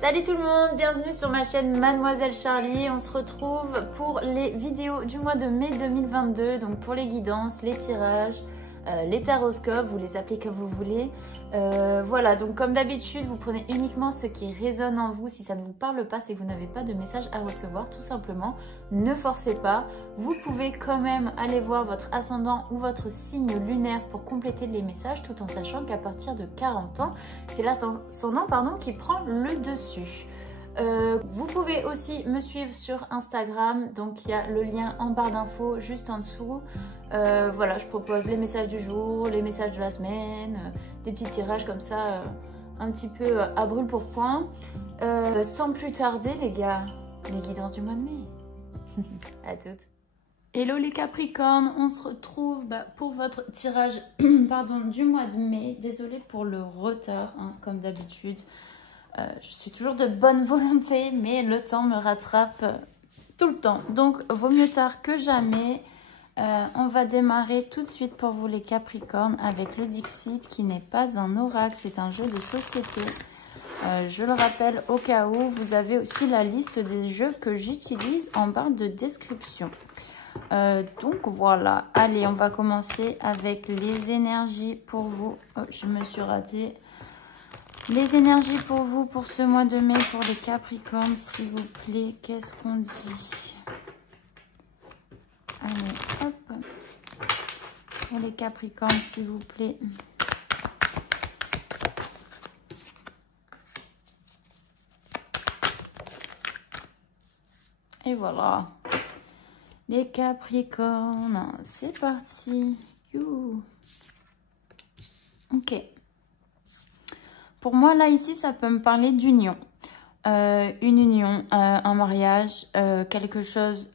Salut tout le monde, bienvenue sur ma chaîne Mademoiselle Charlie. On se retrouve pour les vidéos du mois de mai 2022, donc pour les guidances, les tirages, les taroscopes, vous les appelez comme vous voulez. Voilà, donc comme d'habitude, vous prenez uniquement ce qui résonne en vous. Si ça ne vous parle pas, c'est que vous n'avez pas de message à recevoir, tout simplement. Ne forcez pas. Vous pouvez quand même aller voir votre ascendant ou votre signe lunaire pour compléter les messages, tout en sachant qu'à partir de 40 ans, c'est l'ascendant qui prend le dessus. Vous pouvez aussi me suivre sur Instagram, donc il y a le lien en barre d'infos juste en dessous. Voilà, je propose les messages du jour, les messages de la semaine, des petits tirages comme ça, un petit peu à brûle pour point. Sans plus tarder les gars, les guidances du mois de mai. À toutes. Hello les Capricornes, on se retrouve pour votre tirage du mois de mai. Désolée pour le retard, hein, comme d'habitude. Je suis toujours de bonne volonté, mais le temps me rattrape tout le temps. Donc, vaut mieux tard que jamais. On va démarrer tout de suite pour vous les Capricornes avec le Dixit qui n'est pas un oracle, c'est un jeu de société. Je le rappelle au cas où, vous avez aussi la liste des jeux que j'utilise en barre de description. Donc voilà, allez, on va commencer avec les énergies pour vous. Oh, je me suis ratée. Les énergies pour vous pour ce mois de mai, pour les Capricornes, s'il vous plaît. Qu'est-ce qu'on dit? Allez, hop. Pour les Capricornes, s'il vous plaît. Et voilà. Les Capricornes, c'est parti. You. Ok. Pour moi, là, ici, ça peut me parler d'union. Une union, un mariage, quelque chose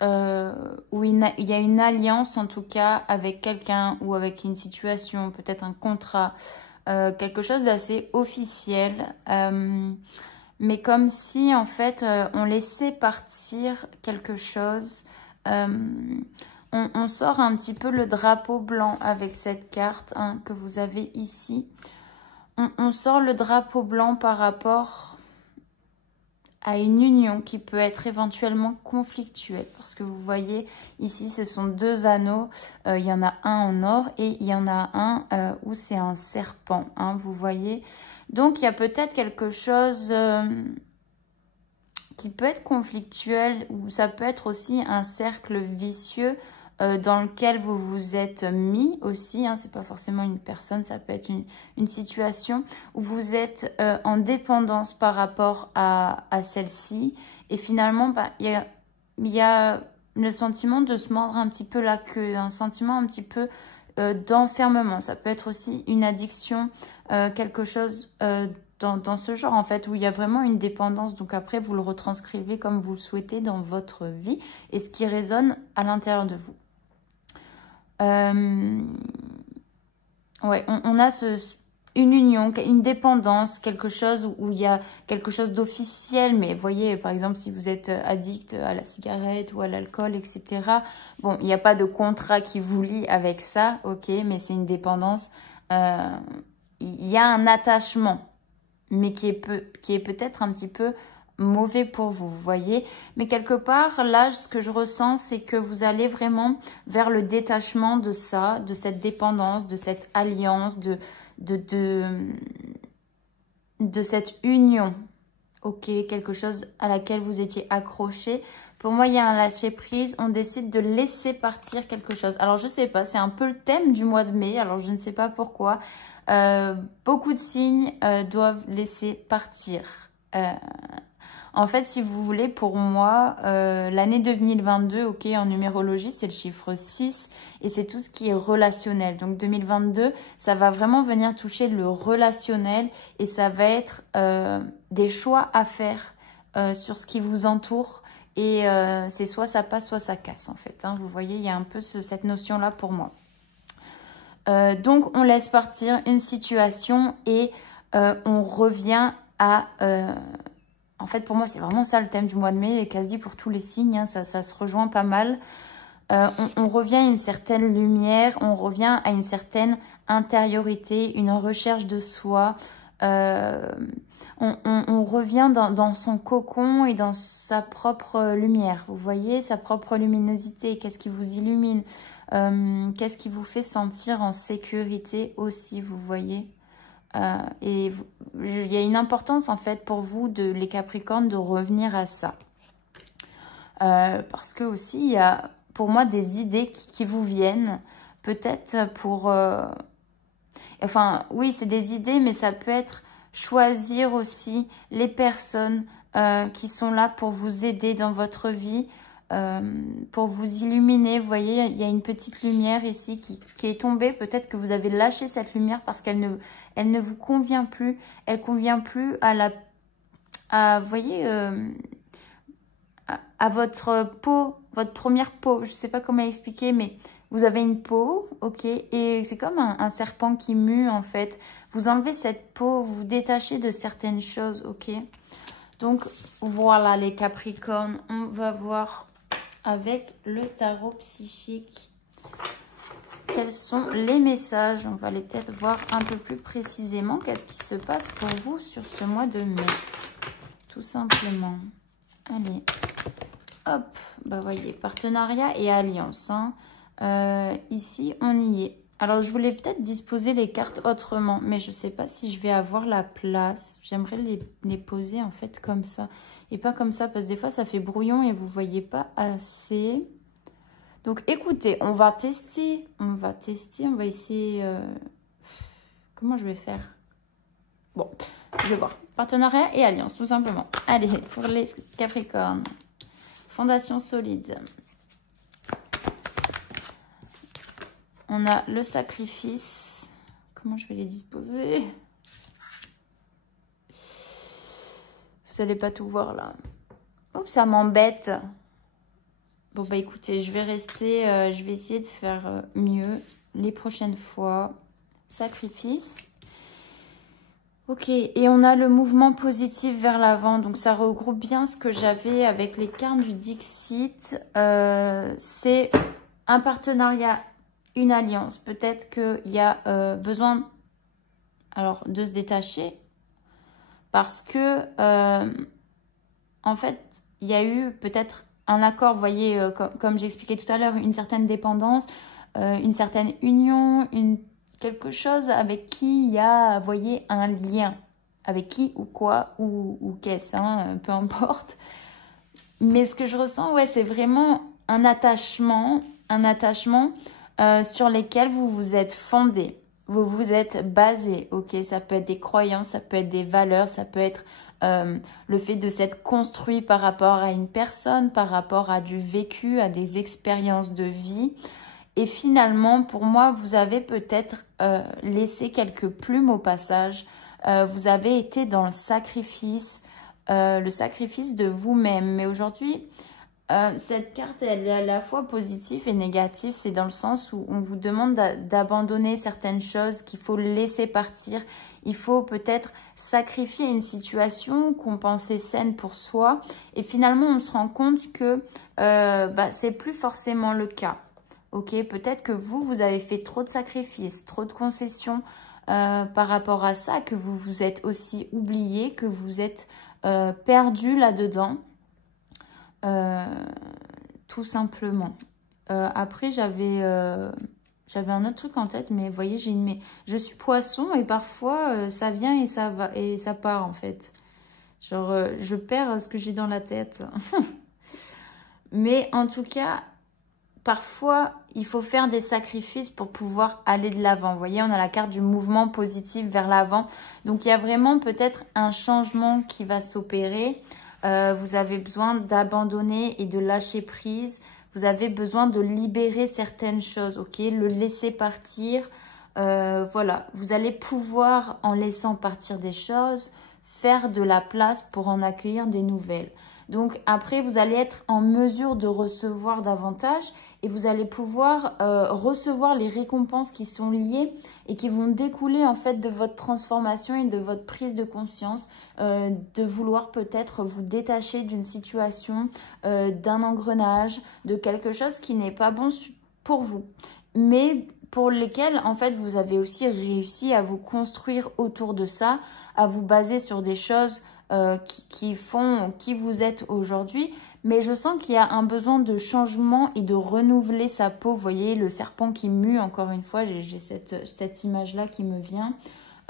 où il y a une alliance, en tout cas, avec quelqu'un ou avec une situation, peut-être un contrat, quelque chose d'assez officiel. Mais comme si, en fait, on laissait partir quelque chose. On sort un petit peu le drapeau blanc avec cette carte hein, que vous avez ici. On sort le drapeau blanc par rapport à une union qui peut être éventuellement conflictuelle. Parce que vous voyez, ici, ce sont deux anneaux. Il y en a un en or et il y en a un où c'est un serpent. Hein, vous voyez. Donc, il y a peut-être quelque chose qui peut être conflictuel ou ça peut être aussi un cercle vicieux dans lequel vous vous êtes mis aussi, hein, c'est pas forcément une personne, ça peut être une situation où vous êtes en dépendance par rapport à celle-ci et finalement il y a le sentiment de se mordre un petit peu la queue, un sentiment un petit peu d'enfermement, ça peut être aussi une addiction, quelque chose dans ce genre en fait où il y a vraiment une dépendance, donc après vous le retranscrivez comme vous le souhaitez dans votre vie et ce qui résonne à l'intérieur de vous. Ouais, on a une union, une dépendance, quelque chose où il y a quelque chose d'officiel. Mais voyez, par exemple, si vous êtes addict à la cigarette ou à l'alcool, etc. Bon, il n'y a pas de contrat qui vous lie avec ça, ok, mais c'est une dépendance. Il y a un attachement, mais qui est peut-être un petit peu mauvais pour vous, vous voyez. Mais quelque part, là, ce que je ressens, c'est que vous allez vraiment vers le détachement de ça, de cette dépendance, de cette alliance, de cette union. Ok, quelque chose à laquelle vous étiez accroché. Pour moi, il y a un lâcher-prise. On décide de laisser partir quelque chose. Alors, je sais pas, c'est un peu le thème du mois de mai. Alors, je ne sais pas pourquoi. Beaucoup de signes doivent laisser partir. En fait, si vous voulez, pour moi, l'année 2022, ok, en numérologie, c'est le chiffre 6 et c'est tout ce qui est relationnel. Donc 2022, ça va vraiment venir toucher le relationnel et ça va être des choix à faire sur ce qui vous entoure. Et c'est soit ça passe, soit ça casse en fait. Hein. Vous voyez, il y a un peu cette notion-là pour moi. Donc, on laisse partir une situation et on revient à... en fait, pour moi, c'est vraiment ça le thème du mois de mai, et quasi pour tous les signes, hein, ça se rejoint pas mal. On revient à une certaine lumière, on revient à une certaine intériorité, une recherche de soi. on revient dans son cocon et dans sa propre lumière. Vous voyez, sa propre luminosité. Qu'est-ce qui vous illumine? Qu'est-ce qui vous fait sentir en sécurité aussi, vous voyez? Et il y a une importance en fait pour vous, les Capricornes, de revenir à ça. Parce que aussi, il y a pour moi des idées qui vous viennent. Peut-être pour... Enfin, oui, c'est des idées, mais ça peut être choisir aussi les personnes qui sont là pour vous aider dans votre vie, pour vous illuminer. Vous voyez, il y a une petite lumière ici qui est tombée. Peut-être que vous avez lâché cette lumière parce qu'elle ne vous convient plus. Elle ne convient plus vous voyez, à votre peau, votre première peau. Je ne sais pas comment expliquer, mais vous avez une peau, ok, et c'est comme un serpent qui mue en fait. Vous enlevez cette peau, vous vous détachez de certaines choses, ok. Donc voilà les Capricornes, on va voir avec le tarot psychique quels sont les messages. On va aller peut-être voir un peu plus précisément qu'est-ce qui se passe pour vous sur ce mois de mai, tout simplement. Allez, hop, bah voyez, partenariat et alliance, hein. Ici, on y est. Alors, je voulais peut-être disposer les cartes autrement, mais je ne sais pas si je vais avoir la place. J'aimerais les poser en fait comme ça. Et pas comme ça, parce que des fois, ça fait brouillon et vous ne voyez pas assez. Donc, écoutez, on va tester. On va essayer... Comment je vais faire? Bon, je vais voir. Partenariat et alliance, tout simplement. Allez, pour les Capricornes. Fondation solide. On a le sacrifice. Comment je vais les disposer? Vous n'allez pas tout voir là. Oups, ça m'embête. Bon, bah écoutez, je vais rester... je vais essayer de faire mieux les prochaines fois. Sacrifice. Ok, et on a le mouvement positif vers l'avant. Donc, ça regroupe bien ce que j'avais avec les cartes du Dixit. C'est un partenariat, une alliance. Peut-être qu'il y a besoin de se détacher parce que, en fait, il y a eu peut-être un accord, vous voyez, comme j'expliquais tout à l'heure, une certaine dépendance, une certaine union, quelque chose avec qui il y a, vous voyez, un lien. Avec qui ou quoi ou qu'est-ce, hein, peu importe. Mais ce que je ressens, ouais, c'est vraiment un attachement sur lesquels vous vous êtes fondé, vous vous êtes basé, ok. Ça peut être des croyances, ça peut être des valeurs, ça peut être le fait de s'être construit par rapport à une personne, par rapport à du vécu, à des expériences de vie. Et finalement, pour moi, vous avez peut-être laissé quelques plumes au passage. Vous avez été dans le sacrifice de vous-même. Mais aujourd'hui, cette carte, elle est à la fois positive et négative. C'est dans le sens où on vous demande d'abandonner certaines choses, qu'il faut laisser partir. Il faut peut-être sacrifier une situation qu'on pensait saine pour soi. Et finalement, on se rend compte que c'est plus forcément le cas. Ok, peut-être que vous avez fait trop de sacrifices, trop de concessions par rapport à ça, que vous vous êtes aussi oublié, que vous êtes perdu là-dedans. Tout simplement. Après, j'avais un autre truc en tête, mais vous voyez, je suis poisson et parfois ça vient et ça va et ça part en fait. Genre, je perds ce que j'ai dans la tête. Mais en tout cas, parfois, il faut faire des sacrifices pour pouvoir aller de l'avant. Vous voyez, on a la carte du mouvement positif vers l'avant. Donc, il y a vraiment peut-être un changement qui va s'opérer. Vous avez besoin d'abandonner et de lâcher prise. Vous avez besoin de libérer certaines choses, ok? Le laisser partir. Voilà, vous allez pouvoir, en laissant partir des choses, faire de la place pour en accueillir des nouvelles. Donc après, vous allez être en mesure de recevoir davantage et vous allez pouvoir recevoir les récompenses qui sont liées et qui vont découler en fait de votre transformation et de votre prise de conscience, de vouloir peut-être vous détacher d'une situation, d'un engrenage, de quelque chose qui n'est pas bon pour vous. Mais pour lesquels, en fait, vous avez aussi réussi à vous construire autour de ça, à vous baser sur des choses qui font qui vous êtes aujourd'hui. Mais je sens qu'il y a un besoin de changement et de renouveler sa peau. Vous voyez, le serpent qui mue, encore une fois, j'ai cette image-là qui me vient.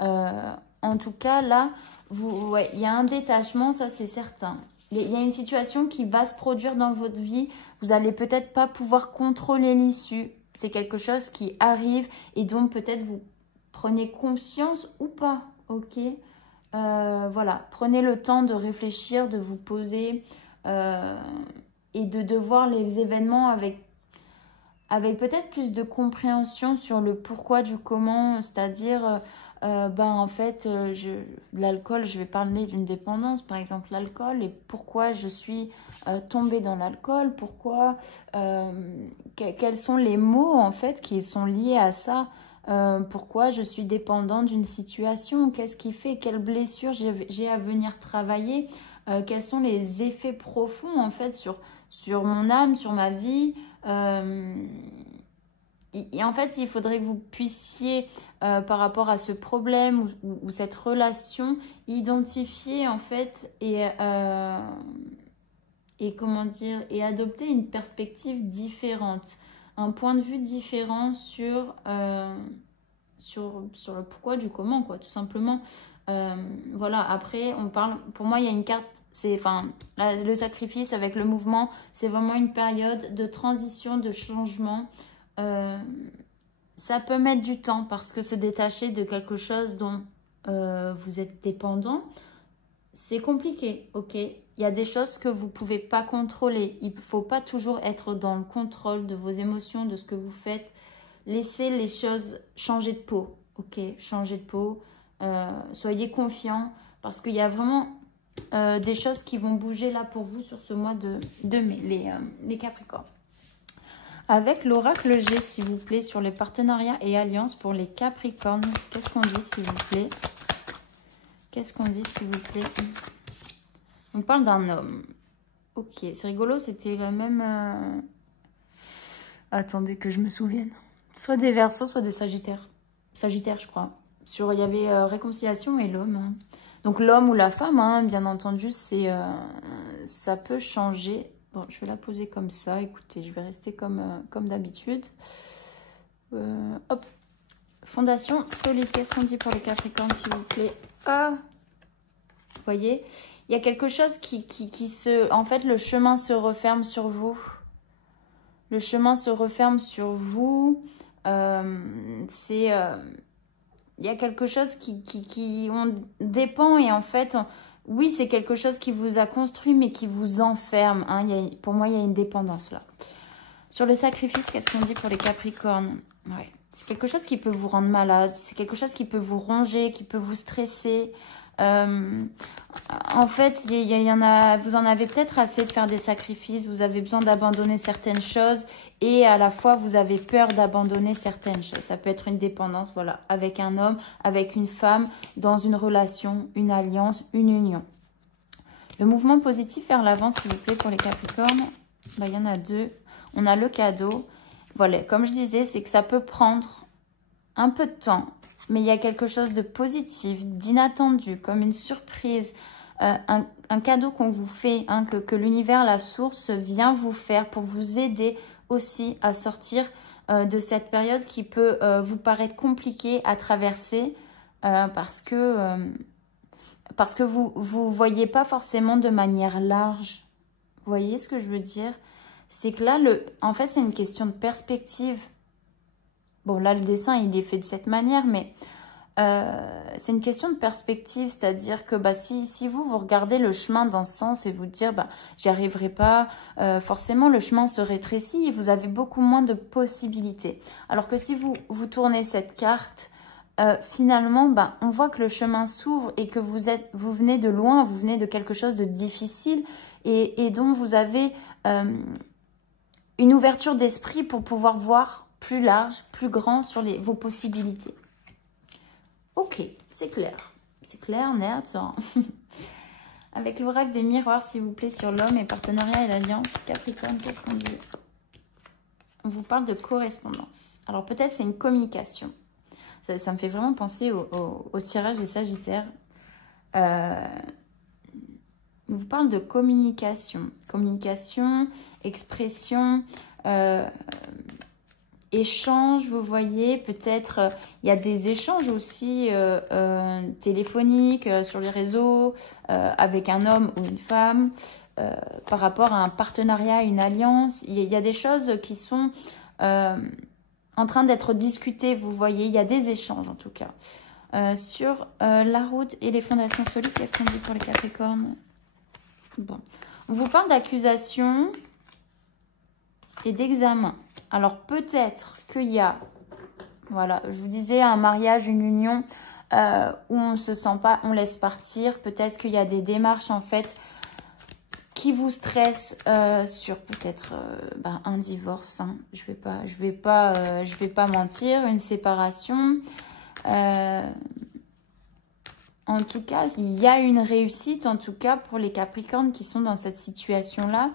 En tout cas, là, ouais, il y a un détachement, ça c'est certain. Il y a une situation qui va se produire dans votre vie. Vous n'allez peut-être pas pouvoir contrôler l'issue. C'est quelque chose qui arrive et donc peut-être vous prenez conscience ou pas. Ok, voilà, prenez le temps de réfléchir, de vous poser et de voir les événements avec peut-être plus de compréhension sur le pourquoi du comment, c'est-à-dire en fait l'alcool, je vais parler d'une dépendance par exemple, l'alcool, et pourquoi je suis tombée dans l'alcool, pourquoi quels sont les mots en fait qui sont liés à ça, pourquoi je suis dépendante d'une situation, qu'est-ce qui fait, quelles blessures j'ai à venir travailler, quels sont les effets profonds en fait sur mon âme, sur ma vie. Et en fait, il faudrait que vous puissiez, par rapport à ce problème ou cette relation, identifier en fait et comment dire, et adopter une perspective différente, un point de vue différent sur le pourquoi du comment, quoi, tout simplement. Voilà, après, on parle, pour moi, il y a une carte, le sacrifice avec le mouvement, c'est vraiment une période de transition, de changement. Ça peut mettre du temps parce que se détacher de quelque chose dont vous êtes dépendant, c'est compliqué, ok? Il y a des choses que vous ne pouvez pas contrôler. Il ne faut pas toujours être dans le contrôle de vos émotions, de ce que vous faites. Laissez les choses changer de peau, ok? Changer de peau. Soyez confiants parce qu'il y a vraiment des choses qui vont bouger là pour vous sur ce mois de mai, les Capricornes. Avec l'oracle G, s'il vous plaît, sur les partenariats et alliances pour les Capricornes. Qu'est-ce qu'on dit, s'il vous plaît? Qu'est-ce qu'on dit, s'il vous plaît? On parle d'un homme. Ok, c'est rigolo, c'était la même... Attendez que je me souvienne. Soit des Verseaux, soit des Sagittaires. Sagittaire, je crois. Il y avait réconciliation et l'homme. Hein. Donc l'homme ou la femme, hein, bien entendu, ça peut changer. Bon, je vais la poser comme ça. Écoutez, je vais rester comme d'habitude. Hop. Fondation solide. Qu'est-ce qu'on dit pour les Capricornes, s'il vous plaît? Ah, vous voyez, il y a quelque chose qui se... En fait, le chemin se referme sur vous. Le chemin se referme sur vous. Il y a quelque chose qui dépend et en fait... Oui, c'est quelque chose qui vous a construit, mais qui vous enferme. Hein. Pour moi, il y a une dépendance là. Sur le sacrifice, qu'est-ce qu'on dit pour les Capricornes? Ouais. C'est quelque chose qui peut vous rendre malade. C'est quelque chose qui peut vous ronger, qui peut vous stresser. En fait, vous en avez peut-être assez de faire des sacrifices. Vous avez besoin d'abandonner certaines choses. Et à la fois, vous avez peur d'abandonner certaines choses. Ça peut être une dépendance, voilà, avec un homme, avec une femme, dans une relation, une alliance, une union. Le mouvement positif vers l'avant, s'il vous plaît, pour les Capricornes. Bah, il y en a deux. On a le cadeau. Voilà, comme je disais, c'est que ça peut prendre un peu de temps. Mais il y a quelque chose de positif, d'inattendu, comme une surprise. Un cadeau qu'on vous fait, hein, que l'univers, la source, vient vous faire pour vous aider aussi à sortir de cette période qui peut vous paraître compliquée à traverser parce que vous ne voyez pas forcément de manière large. Vous voyez ce que je veux dire? C'est que là, en fait, c'est une question de perspective. Bon, là, le dessin, il est fait de cette manière, mais c'est une question de perspective, c'est-à-dire que si vous regardez le chemin dans ce sens et vous dire j'y arriverai pas, forcément le chemin se rétrécit et vous avez beaucoup moins de possibilités. Alors que si vous tournez cette carte, finalement on voit que le chemin s'ouvre et que vous venez de loin, vous venez de quelque chose de difficile et dont vous avez une ouverture d'esprit pour pouvoir voir plus large, plus grand sur vos possibilités. Ok, c'est clair. C'est clair, net. Avec l'oracle des miroirs, s'il vous plaît, sur l'homme et partenariat et l'alliance. Capricorne, qu'est-ce qu'on dit? on vous parle de correspondance. Alors peut-être c'est une communication. Ça me fait vraiment penser au tirage des Sagittaires. On vous parle de communication. Communication, expression, échange, vous voyez. Peut-être il y a des échanges aussi téléphoniques sur les réseaux avec un homme ou une femme. Par rapport à un partenariat, une alliance. Il y a des choses qui sont en train d'être discutées, vous voyez. Il y a des échanges en tout cas. Sur la route et les fondations solides, qu'est-ce qu'on dit pour les Capricornes? Bon, on vous parle d'accusation et d'examen. Alors peut-être qu'il y a, voilà, je vous disais, un mariage, une union où on ne se sent pas, on laisse partir. Peut-être qu'il y a des démarches en fait qui vous stressent sur peut-être un divorce. Hein. Je vais pas mentir, une séparation. En tout cas, il y a une réussite, en tout cas, pour les Capricornes qui sont dans cette situation-là.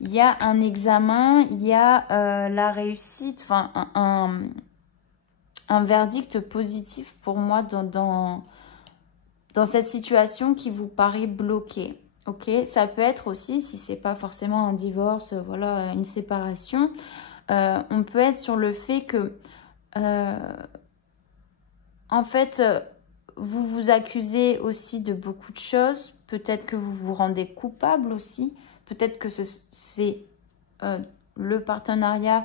Il y a un examen, il y a la réussite, enfin, un verdict positif pour moi dans cette situation qui vous paraît bloquée. Ok, ça peut être aussi, si c'est pas forcément un divorce, voilà, une séparation, on peut être sur le fait que, en fait, vous vous accusez aussi de beaucoup de choses. Peut-être que vous vous rendez coupable aussi. Peut-être que c'est le partenariat,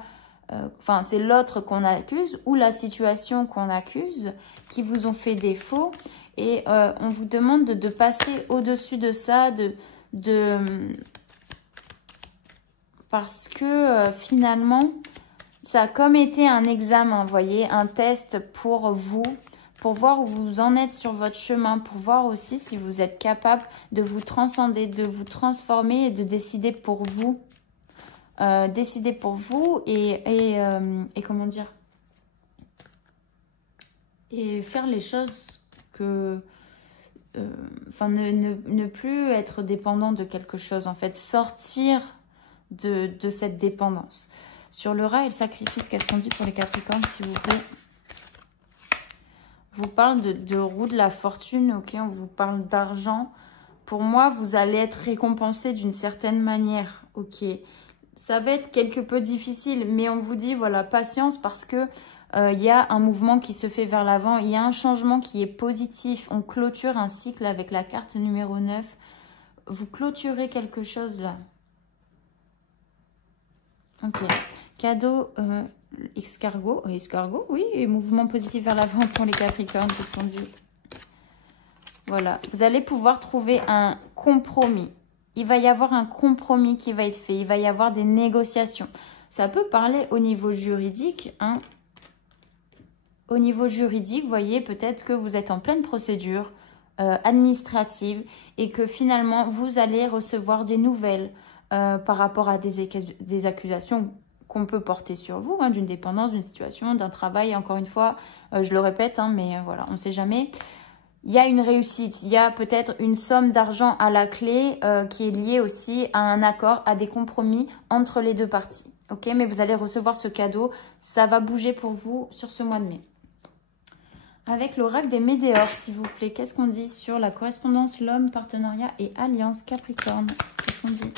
enfin c'est l'autre qu'on accuse ou la situation qu'on accuse qui vous ont fait défaut. Et on vous demande de passer au-dessus de ça, parce que finalement, ça a comme été un examen, vous voyez, un test pour vous, pour voir où vous en êtes sur votre chemin, pour voir aussi si vous êtes capable de vous transcender, de vous transformer et de décider pour vous. Décider pour vous et comment dire, et faire les choses que... Enfin, ne plus être dépendant de quelque chose, en fait, sortir de cette dépendance. Sur le rat et le sacrifice, qu'est-ce qu'on dit pour les Capricornes, s'il vous plaît? On vous parle de roue de la fortune, ok, on vous parle d'argent. Pour moi, vous allez être récompensé d'une certaine manière, ok. Ça va être quelque peu difficile, mais on vous dit, voilà, patience, parce que il y a un mouvement qui se fait vers l'avant, il y a un changement qui est positif. On clôture un cycle avec la carte numéro 9. Vous clôturez quelque chose là. Ok. Cadeau escargot. Escargot, oui. Et mouvement positif vers l'avant pour les Capricornes, qu'est-ce qu'on dit? Voilà. Vous allez pouvoir trouver un compromis. Il va y avoir un compromis qui va être fait. Il va y avoir des négociations. Ça peut parler au niveau juridique, hein. Au niveau juridique, vous voyez, peut-être que vous êtes en pleine procédure administrative et que finalement, vous allez recevoir des nouvelles par rapport à des accusations qu'on peut porter sur vous, hein, d'une dépendance, d'une situation, d'un travail. Encore une fois, je le répète, hein, mais voilà, on ne sait jamais. Il y a une réussite, il y a peut-être une somme d'argent à la clé qui est liée aussi à un accord, à des compromis entre les deux parties. Ok, mais vous allez recevoir ce cadeau, ça va bouger pour vous sur ce mois de mai. Avec l'oracle des Médéors, s'il vous plaît. Qu'est-ce qu'on dit sur la correspondance, l'homme, partenariat et alliance Capricorne? Qu'est-ce qu'on dit?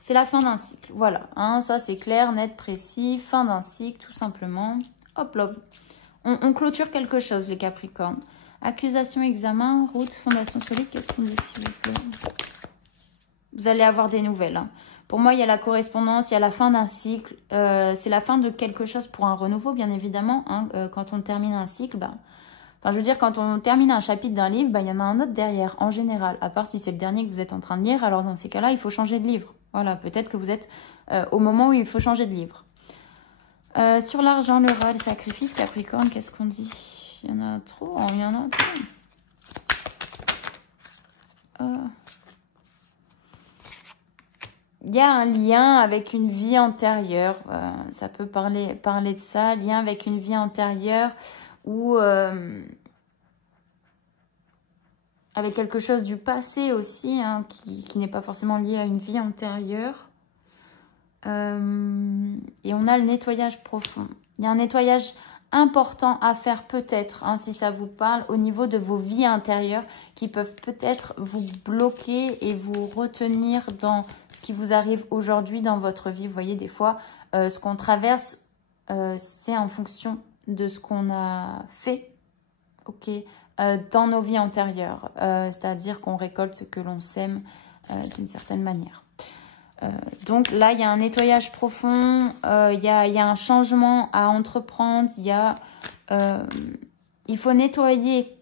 C'est la fin d'un cycle. Voilà, hein, ça c'est clair, net, précis. Fin d'un cycle, tout simplement. Hop, hop. On clôture quelque chose, les Capricornes. Accusation, examen, route, fondation solide. Qu'est-ce qu'on dit, s'il vous plaît? Vous allez avoir des nouvelles, hein. Pour moi, il y a la correspondance, il y a la fin d'un cycle. C'est la fin de quelque chose pour un renouveau, bien évidemment. Hein. Quand on termine un cycle, enfin, je veux dire, quand on termine un chapitre d'un livre, il y en a un autre derrière, en général. À part si c'est le dernier que vous êtes en train de lire. Alors, dans ces cas-là, il faut changer de livre. Voilà, peut-être que vous êtes au moment où il faut changer de livre. Sur l'argent, le rat, le sacrifice, Capricorne, qu'est-ce qu'on dit? Il y en a trop, il y en a trop. Il y a un lien avec une vie antérieure, ça peut parler de ça, lien avec une vie antérieure ou avec quelque chose du passé aussi, hein, qui n'est pas forcément lié à une vie antérieure. Et on a le nettoyage profond. Il y a un nettoyage important à faire peut-être, hein, si ça vous parle, au niveau de vos vies intérieures qui peuvent peut-être vous bloquer et vous retenir dans ce qui vous arrive aujourd'hui dans votre vie. Vous voyez, des fois, ce qu'on traverse, c'est en fonction de ce qu'on a fait, ok, dans nos vies antérieures. C'est-à-dire qu'on récolte ce que l'on sème d'une certaine manière. Donc là, il y a un nettoyage profond, il y a un changement à entreprendre, il faut nettoyer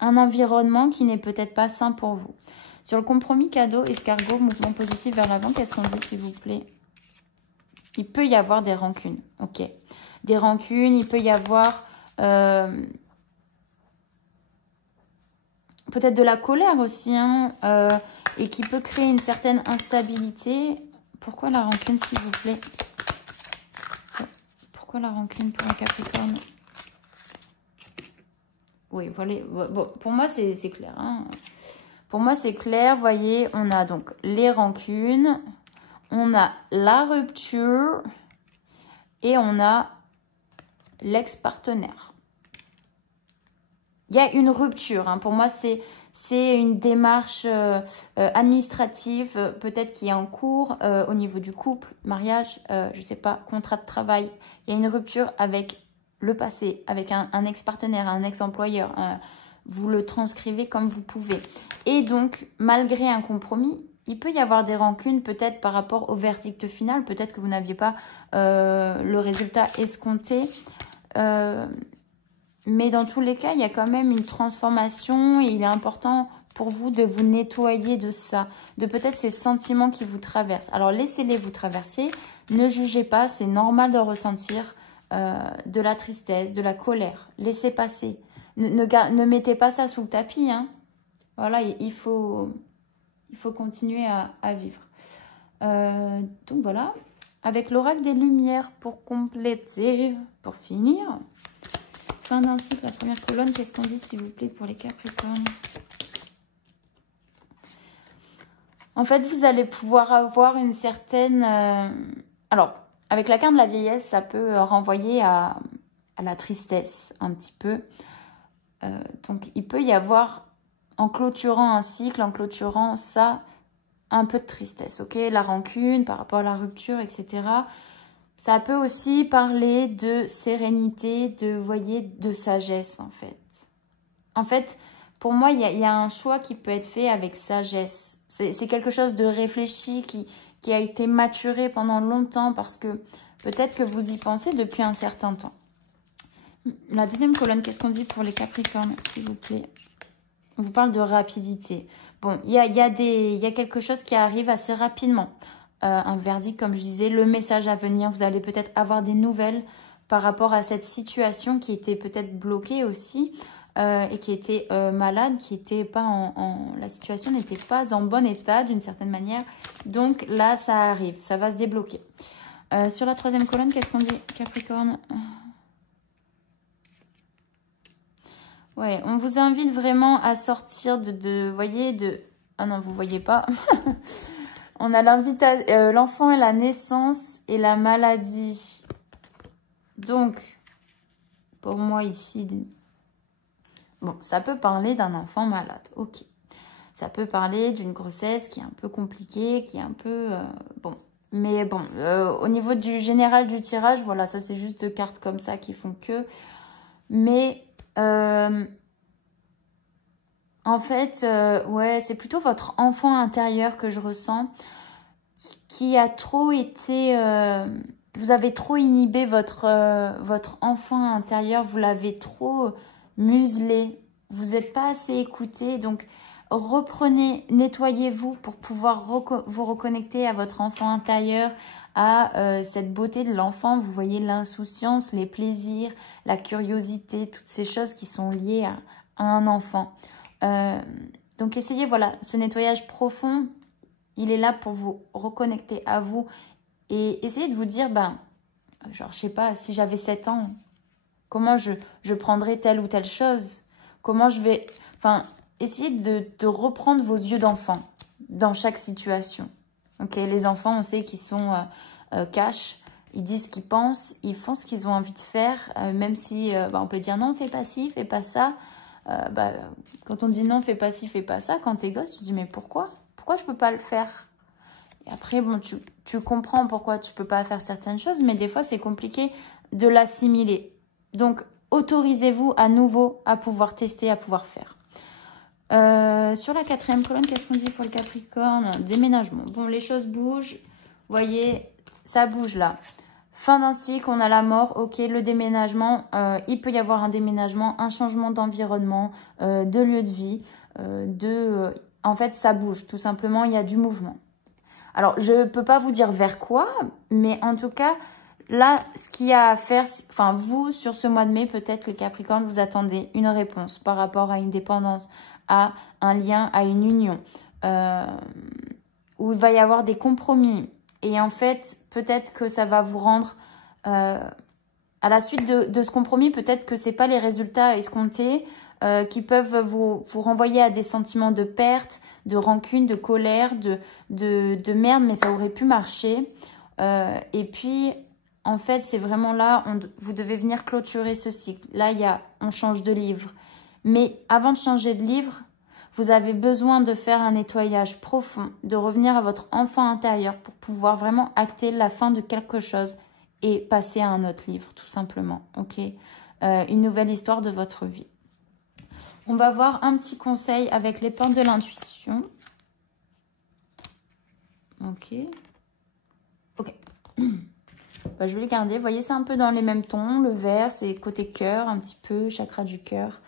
un environnement qui n'est peut-être pas sain pour vous. Sur le compromis cadeau, escargot, mouvement positif vers l'avant, qu'est-ce qu'on dit s'il vous plaît? Il peut y avoir des rancunes, ok. Des rancunes, il peut y avoir peut-être de la colère aussi, hein, et qui peut créer une certaine instabilité. Pourquoi la rancune, s'il vous plaît? Pourquoi la rancune pour un Capricorne? Oui, voilà. Bon, pour moi, c'est clair. Hein. Pour moi, c'est clair. Vous voyez, on a donc les rancunes, on a la rupture et on a l'ex-partenaire. Il y a une rupture. Hein. Pour moi, c'est une démarche administrative, peut-être qui est en cours au niveau du couple, mariage, je ne sais pas, contrat de travail. Il y a une rupture avec le passé, avec un ex-partenaire, un ex-employeur. Vous le transcrivez comme vous pouvez. Et donc, malgré un compromis, il peut y avoir des rancunes peut-être par rapport au verdict final. Peut-être que vous n'aviez pas le résultat escompté. Mais dans tous les cas, il y a quand même une transformation et il est important pour vous de vous nettoyer de ça, de peut-être ces sentiments qui vous traversent. Alors, laissez-les vous traverser, ne jugez pas, c'est normal de ressentir de la tristesse, de la colère. Laissez passer. Ne mettez pas ça sous le tapis. Hein. Voilà, il faut continuer à vivre. Donc voilà, avec l'oracle des lumières pour compléter, pour finir... Fin d'un cycle, la première colonne, qu'est-ce qu'on dit s'il vous plaît pour les Capricornes? En fait, vous allez pouvoir avoir une certaine... Alors, avec la carte de la vieillesse, ça peut renvoyer à la tristesse un petit peu. Donc, il peut y avoir, en clôturant un cycle, en clôturant ça, un peu de tristesse, ok? La rancune par rapport à la rupture, etc. Ça peut aussi parler de sérénité, vous voyez, de sagesse, en fait. En fait, pour moi, il y a un choix qui peut être fait avec sagesse. C'est quelque chose de réfléchi, qui a été maturé pendant longtemps, parce que peut-être que vous y pensez depuis un certain temps. La deuxième colonne, qu'est-ce qu'on dit pour les Capricornes, s'il vous plaît? On vous parle de rapidité. Bon, il y a quelque chose qui arrive assez rapidement. Un verdict, comme je disais, le message à venir. Vous allez peut-être avoir des nouvelles par rapport à cette situation qui était peut-être bloquée aussi et qui était malade, qui était pas la situation n'était pas en bon état d'une certaine manière. Donc là, ça arrive, ça va se débloquer. Sur la troisième colonne, qu'est-ce qu'on dit, Capricorne? Ouais, on vous invite vraiment à sortir vous voyez, ah non, vous voyez pas. On a l'enfant et la naissance et la maladie. Donc, pour moi ici, bon, ça peut parler d'un enfant malade, ok. Ça peut parler d'une grossesse qui est un peu compliquée, qui est un peu... bon, mais bon, au niveau du général du tirage, voilà, ça c'est juste 2 cartes comme ça qui font que... Mais... en fait, ouais, c'est plutôt votre enfant intérieur que je ressens qui a trop été... vous avez trop inhibé votre enfant intérieur, vous l'avez trop muselé, vous n'êtes pas assez écouté. Donc, reprenez, nettoyez-vous pour pouvoir vous reconnecter à votre enfant intérieur, à cette beauté de l'enfant. Vous voyez l'insouciance, les plaisirs, la curiosité, toutes ces choses qui sont liées à un enfant. Donc essayez, voilà, ce nettoyage profond, il est là pour vous reconnecter à vous et essayez de vous dire, ben, genre, je sais pas, si j'avais 7 ans, comment je prendrais telle ou telle chose, comment je vais, enfin, essayez de reprendre vos yeux d'enfant dans chaque situation. Ok, les enfants, on sait qu'ils sont cash. Ils disent ce qu'ils pensent, ils font ce qu'ils ont envie de faire, même si on peut dire non, fais pas ci, fais pas ça. Quand on dit non, fais pas ci, fais pas ça, quand t'es gosse, tu dis mais pourquoi? Pourquoi je peux pas le faire? Et après, bon, tu comprends pourquoi tu peux pas faire certaines choses, mais des fois, c'est compliqué de l'assimiler. Donc, autorisez-vous à nouveau à pouvoir tester, à pouvoir faire. Sur la 4e colonne, qu'est-ce qu'on dit pour le Capricorne? Déménagement. Bon, les choses bougent. Vous voyez, ça bouge là. Fin d'un cycle, on a la mort. Ok, le déménagement. Il peut y avoir un déménagement, un changement d'environnement, de lieu de vie. En fait, ça bouge. Tout simplement, il y a du mouvement. Alors, je ne peux pas vous dire vers quoi, mais en tout cas, là, ce qu'il y a à faire, enfin, vous, sur ce mois de mai, peut-être que les Capricornes, vous attendez une réponse par rapport à une dépendance, à un lien, à une union, où il va y avoir des compromis. Et en fait, peut-être que ça va vous rendre, à la suite de ce compromis, peut-être que ce n'est pas les résultats escomptés, qui peuvent vous renvoyer à des sentiments de perte, de rancune, de colère, de merde, mais ça aurait pu marcher. Et puis, en fait, c'est vraiment là, vous devez venir clôturer ce cycle. Là, on change de livre. Mais avant de changer de livre, vous avez besoin de faire un nettoyage profond, de revenir à votre enfant intérieur pour pouvoir vraiment acter la fin de quelque chose et passer à un autre livre, tout simplement. Ok, une nouvelle histoire de votre vie. On va voir un petit conseil avec les portes de l'intuition. Ok. Ok. Je vais les garder. Vous voyez, c'est un peu dans les mêmes tons. Le vert, c'est côté cœur, un petit peu, chakra du cœur.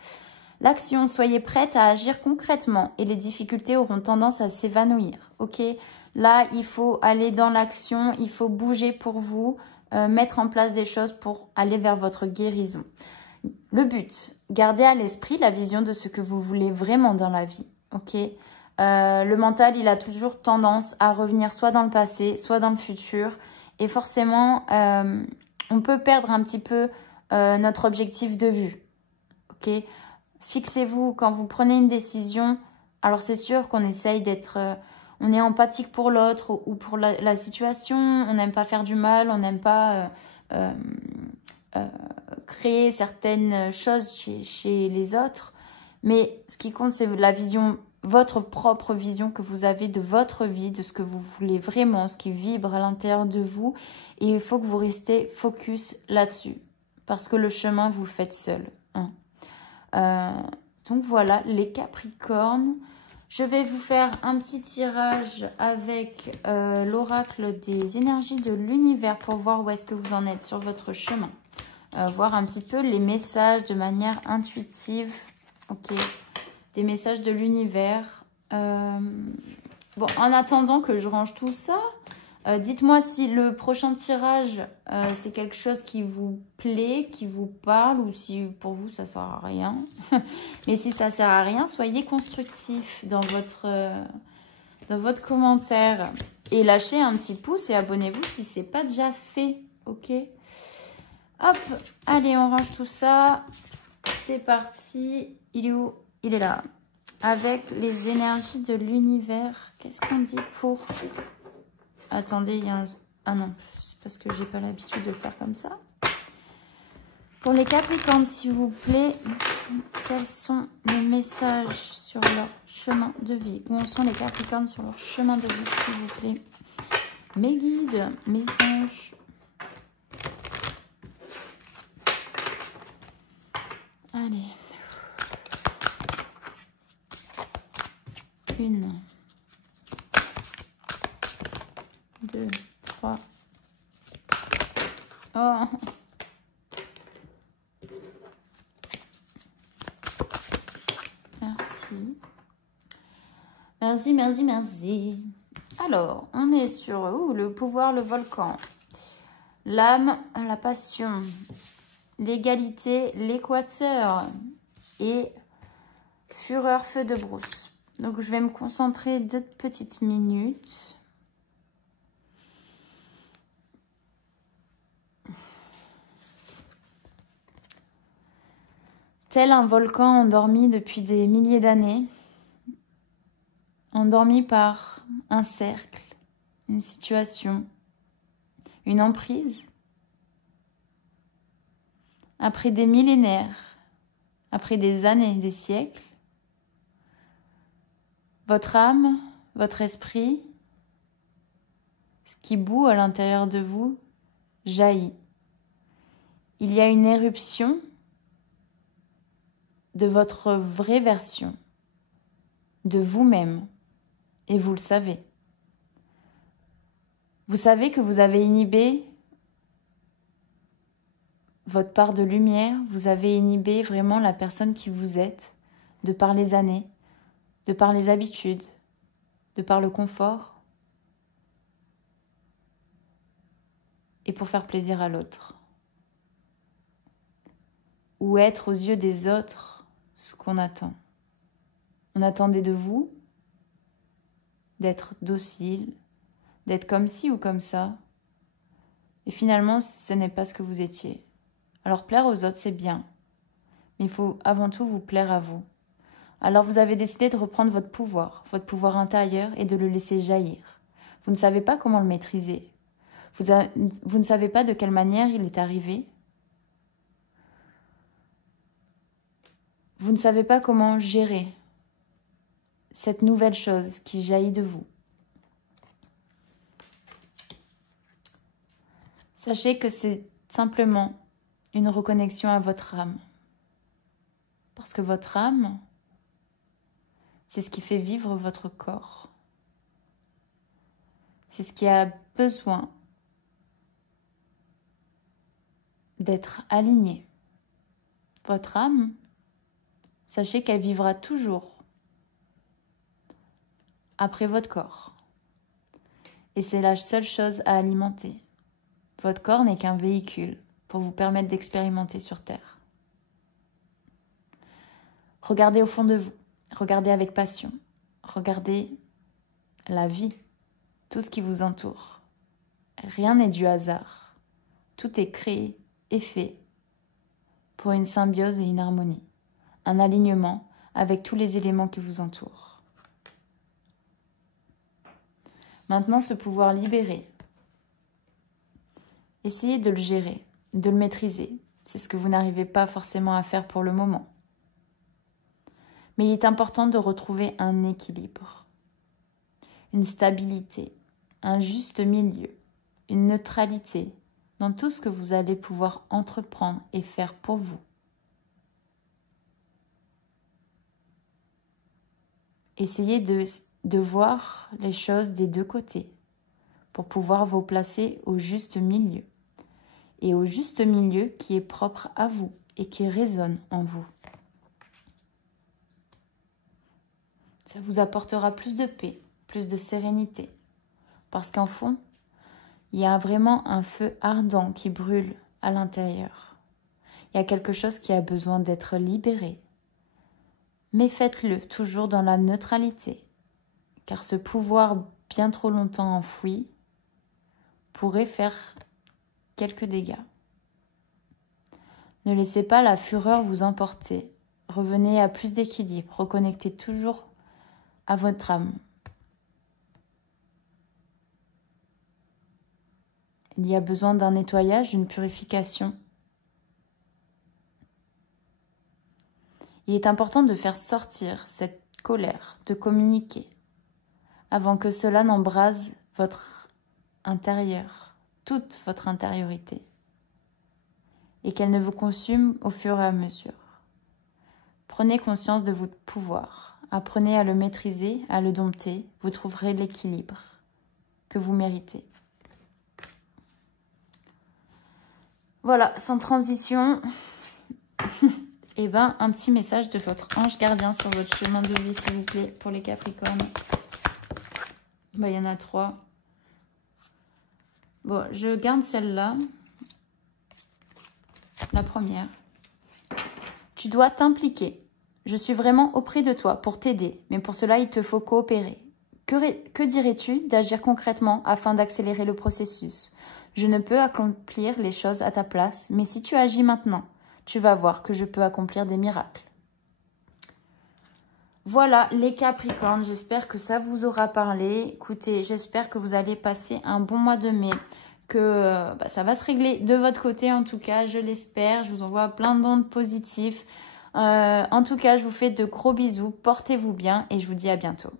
L'action, soyez prête à agir concrètement et les difficultés auront tendance à s'évanouir. Ok. Là, il faut aller dans l'action, il faut bouger pour vous, mettre en place des choses pour aller vers votre guérison. Le but, gardez à l'esprit la vision de ce que vous voulez vraiment dans la vie. Ok. Le mental, il a toujours tendance à revenir soit dans le passé, soit dans le futur. Et forcément, on peut perdre un petit peu notre objectif de vue. Ok. Fixez-vous quand vous prenez une décision. Alors, c'est sûr qu'on essaye d'être... on est empathique pour l'autre ou pour la situation. On n'aime pas faire du mal. On n'aime pas... créer certaines choses chez les autres, mais ce qui compte, c'est la vision, votre propre vision que vous avez de votre vie, de ce que vous voulez vraiment, ce qui vibre à l'intérieur de vous, et il faut que vous restez focus là-dessus, parce que le chemin, vous le faites seul. Hein. Donc voilà, les Capricornes. Je vais vous faire un petit tirage avec l'oracle des énergies de l'univers pour voir où est-ce que vous en êtes sur votre chemin. Voir un petit peu les messages de manière intuitive. Ok, des messages de l'univers. Bon, en attendant que je range tout ça, dites-moi si le prochain tirage, c'est quelque chose qui vous plaît, qui vous parle, ou si pour vous, ça ne sert à rien. Mais si ça ne sert à rien, soyez constructif dans votre commentaire. Et lâchez un petit pouce et abonnez-vous si ce n'est pas déjà fait. Ok. Hop, allez, on range tout ça. C'est parti. Il est où? Il est là. Avec les énergies de l'univers. Qu'est-ce qu'on dit pour... Attendez, il y a un... Ah non, c'est parce que j'ai pas l'habitude de le faire comme ça. Pour les Capricornes, s'il vous plaît, quels sont les messages sur leur chemin de vie? Où en sont les Capricornes sur leur chemin de vie, s'il vous plaît? Mes guides, mes anges... Allez. 1, 2, 3. Oh. Merci. Merci, merci, merci. Alors, on est sur le pouvoir, le volcan. L'âme, la passion. L'égalité, l'équateur et fureur, feu de brousse. Donc, je vais me concentrer 2 petites minutes. Tel un volcan endormi depuis des milliers d'années, endormi par un cercle, une situation, une emprise. Après des millénaires, après des années, des siècles, votre âme, votre esprit, ce qui bout à l'intérieur de vous, jaillit. Il y a une éruption de votre vraie version, de vous-même, et vous le savez. Vous savez que vous avez inhibé votre part de lumière, vous avez inhibé vraiment la personne qui vous êtes, de par les années, de par les habitudes, de par le confort, et pour faire plaisir à l'autre. Ou être aux yeux des autres ce qu'on attend. On attendait de vous d'être docile, d'être comme ci ou comme ça, et finalement ce n'est pas ce que vous étiez. Alors plaire aux autres c'est bien, mais il faut avant tout vous plaire à vous. Alors vous avez décidé de reprendre votre pouvoir intérieur et de le laisser jaillir. Vous ne savez pas comment le maîtriser. Vous ne savez pas de quelle manière il est arrivé. Vous ne savez pas comment gérer cette nouvelle chose qui jaillit de vous. Sachez que c'est simplement une reconnexion à votre âme. Parce que votre âme, c'est ce qui fait vivre votre corps. C'est ce qui a besoin d'être aligné. Votre âme, sachez qu'elle vivra toujours après votre corps. Et c'est la seule chose à alimenter. Votre corps n'est qu'un véhicule pour vous permettre d'expérimenter sur Terre. Regardez au fond de vous, regardez avec passion, regardez la vie, tout ce qui vous entoure. Rien n'est du hasard, tout est créé et fait pour une symbiose et une harmonie, un alignement avec tous les éléments qui vous entourent. Maintenant, ce pouvoir libéré, essayez de le gérer, de le maîtriser. C'est ce que vous n'arrivez pas forcément à faire pour le moment. Mais il est important de retrouver un équilibre, une stabilité, un juste milieu, une neutralité dans tout ce que vous allez pouvoir entreprendre et faire pour vous. Essayez de voir les choses des deux côtés pour pouvoir vous placer au juste milieu. Et au juste milieu qui est propre à vous et qui résonne en vous. Ça vous apportera plus de paix, plus de sérénité. Parce qu'en fond, il y a vraiment un feu ardent qui brûle à l'intérieur. Il y a quelque chose qui a besoin d'être libéré. Mais faites-le toujours dans la neutralité. Car ce pouvoir bien trop longtemps enfoui pourrait faire quelques dégâts. Ne laissez pas la fureur vous emporter. Revenez à plus d'équilibre. Reconnectez toujours à votre âme. Il y a besoin d'un nettoyage, d'une purification. Il est important de faire sortir cette colère, de communiquer, avant que cela n'embrase votre intérieur, toute votre intériorité, et qu'elle ne vous consume au fur et à mesure. Prenez conscience de votre pouvoir, apprenez à le maîtriser, à le dompter, vous trouverez l'équilibre que vous méritez. Voilà, sans transition, et ben un petit message de votre ange gardien sur votre chemin de vie, s'il vous plaît, pour les Capricornes. Ben, il y en a 3. Bon, je garde celle-là. La première. Tu dois t'impliquer. Je suis vraiment auprès de toi pour t'aider, mais pour cela, il te faut coopérer. Que dirais-tu d'agir concrètement afin d'accélérer le processus? Je ne peux accomplir les choses à ta place, mais si tu agis maintenant, tu vas voir que je peux accomplir des miracles. Voilà les Capricornes, j'espère que ça vous aura parlé. Écoutez, j'espère que vous allez passer un bon mois de mai, que ça va se régler de votre côté en tout cas, je l'espère. Je vous envoie plein d'ondes positives. En tout cas, je vous fais de gros bisous, portez-vous bien et je vous dis à bientôt.